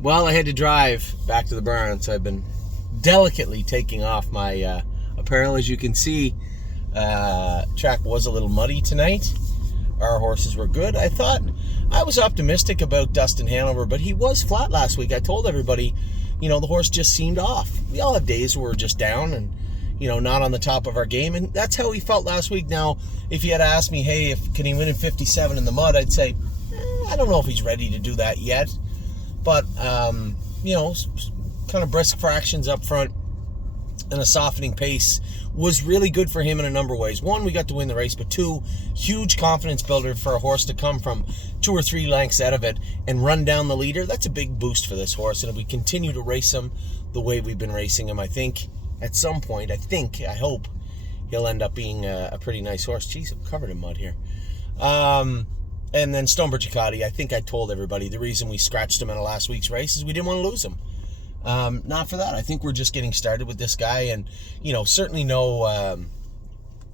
Well, I had to drive back to the barn, so I've been delicately taking off my apparel. As you can see, track was a little muddy tonight. Our horses were good. I was optimistic about Dustin Hanover, but he was flat last week. I told everybody, the horse just seemed off. We all have days where we're just down and, not on the top of our game, and that's how he felt last week. Now, if you had asked me, hey, can he win in 57 in the mud, I'd say, I don't know if he's ready to do that yet. But, kind of brisk fractions up front and a softening pace was really good for him in a number of ways. One, we got to win the race, but two, huge confidence builder for a horse to come from 2 or 3 lengths out of it and run down the leader. That's a big boost for this horse. And if we continue to race him the way we've been racing him, I think at some point, I hope he'll end up being a pretty nice horse. Jeez, I'm covered in mud here. And then Stonebridge Ducati, I think I told everybody the reason we scratched him in the last week's race is we didn't want to lose him. Not for that. I think we're just getting started with this guy, and certainly no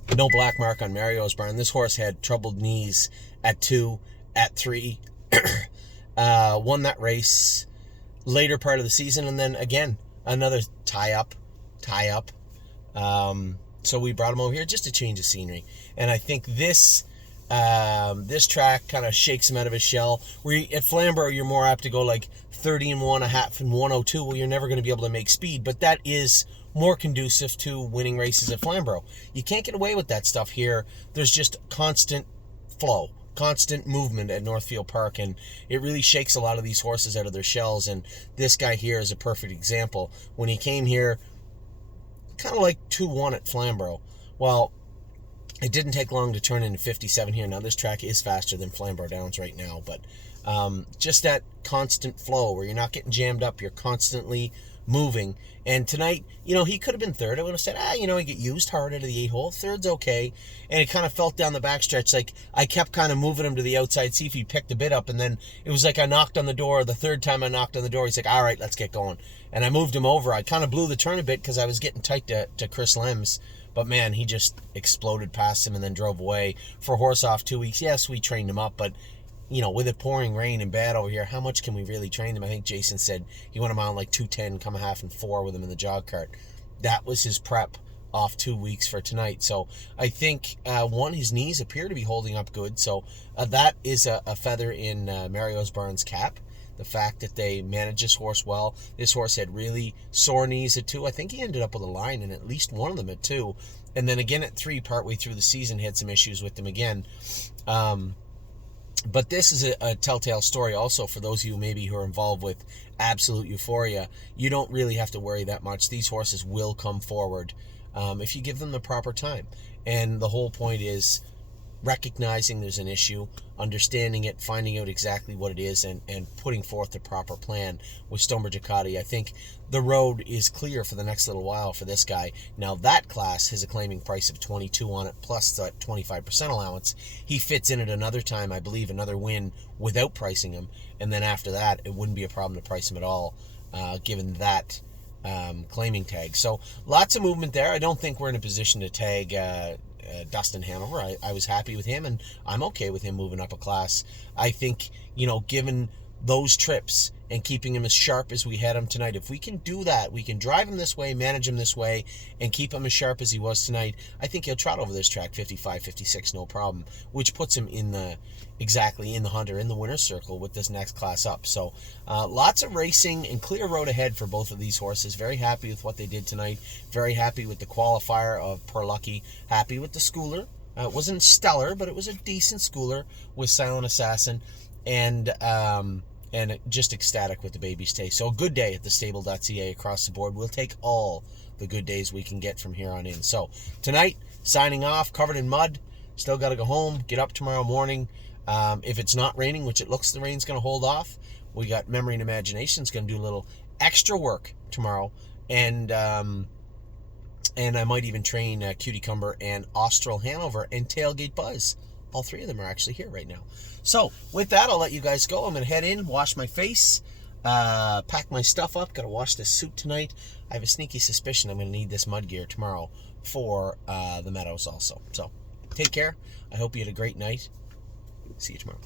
black mark on Mario's barn. This horse had troubled knees at 2, at 3, won that race later part of the season, and then again another tie up. So we brought him over here just to change the scenery, and I think this track kind of shakes him out of his shell. At Flamborough, you're more apt to go like 30-1, a half, and 102. Well, you're never going to be able to make speed, but that is more conducive to winning races at Flamborough. You can't get away with that stuff here. There's just constant flow, constant movement at Northfield Park, and it really shakes a lot of these horses out of their shells, and this guy here is a perfect example. When he came here, kind of like 2-1 at Flamborough. Well, it didn't take long to turn into 57 here. Now, this track is faster than Flamborough Downs right now, but just that constant flow where you're not getting jammed up, you're constantly moving. And tonight, he could have been third. I would have said, he get used hard out of the 8 hole. Third's okay. And it kind of felt down the backstretch. Like, I kept kind of moving him to the outside, see if he picked a bit up. And then it was like I knocked on the door. The third time I knocked on the door, he's like, all right, let's get going. And I moved him over. I kind of blew the turn a bit because I was getting tight to Chris Lems. But, man, he just exploded past him and then drove away. For a horse off 2 weeks, yes, we trained him up, but, with it pouring rain and bad over here, how much can we really train him? I think Jason said he went around like 210, come a half and 4 with him in the jog cart. That was his prep off 2 weeks for tonight. So I think, his knees appear to be holding up good. So that is a feather in Mario's barn's cap. The fact that they managed this horse well. This horse had really sore knees at 2. I think he ended up with a line in at least one of them at 2. And then again at 3, partway through the season, had some issues with them again. But this is a telltale story also for those of you maybe who are involved with absolute euphoria. You don't really have to worry that much. These horses will come forward if you give them the proper time. And the whole point is recognizing there's an issue, understanding it, finding out exactly what it is, and putting forth the proper plan with Stonebridge Ducati. I think the road is clear for the next little while for this guy. Now, that class has a claiming price of 22 on it, plus the 25% allowance. He fits in at another time, I believe, another win without pricing him, and then after that, it wouldn't be a problem to price him at all, given that claiming tag. So, lots of movement there. I don't think we're in a position to tag Dustin Hanover. I was happy with him, and I'm okay with him moving up a class. I think, given those trips and keeping him as sharp as we had him tonight, if we can do that, we can drive him this way, manage him this way, and keep him as sharp as he was tonight, I think he'll trot over this track 55, 56, no problem, which puts him exactly in the hunt or in the winner's circle with this next class up. So lots of racing and clear road ahead for both of these horses. Very happy with what they did tonight. Very happy with the qualifier of Per Lucky. Happy with the schooler. It wasn't stellar, but it was a decent schooler with Silent Assassin. And just ecstatic with the baby's taste. So a good day at the stable.ca across the board. We'll take all the good days we can get from here on in. So tonight, signing off, covered in mud. Still got to go home, get up tomorrow morning. If it's not raining, which it looks the rain's going to hold off, we got Memory and Imagination's going to do a little extra work tomorrow. And I might even train Cutie Cumber and Austral Hanover and Tailgate Buzz. All 3 of them are actually here right now. So, with that, I'll let you guys go. I'm going to head in, wash my face, pack my stuff up. Got to wash this suit tonight. I have a sneaky suspicion I'm going to need this mud gear tomorrow for the Meadows also. So, take care. I hope you had a great night. See you tomorrow.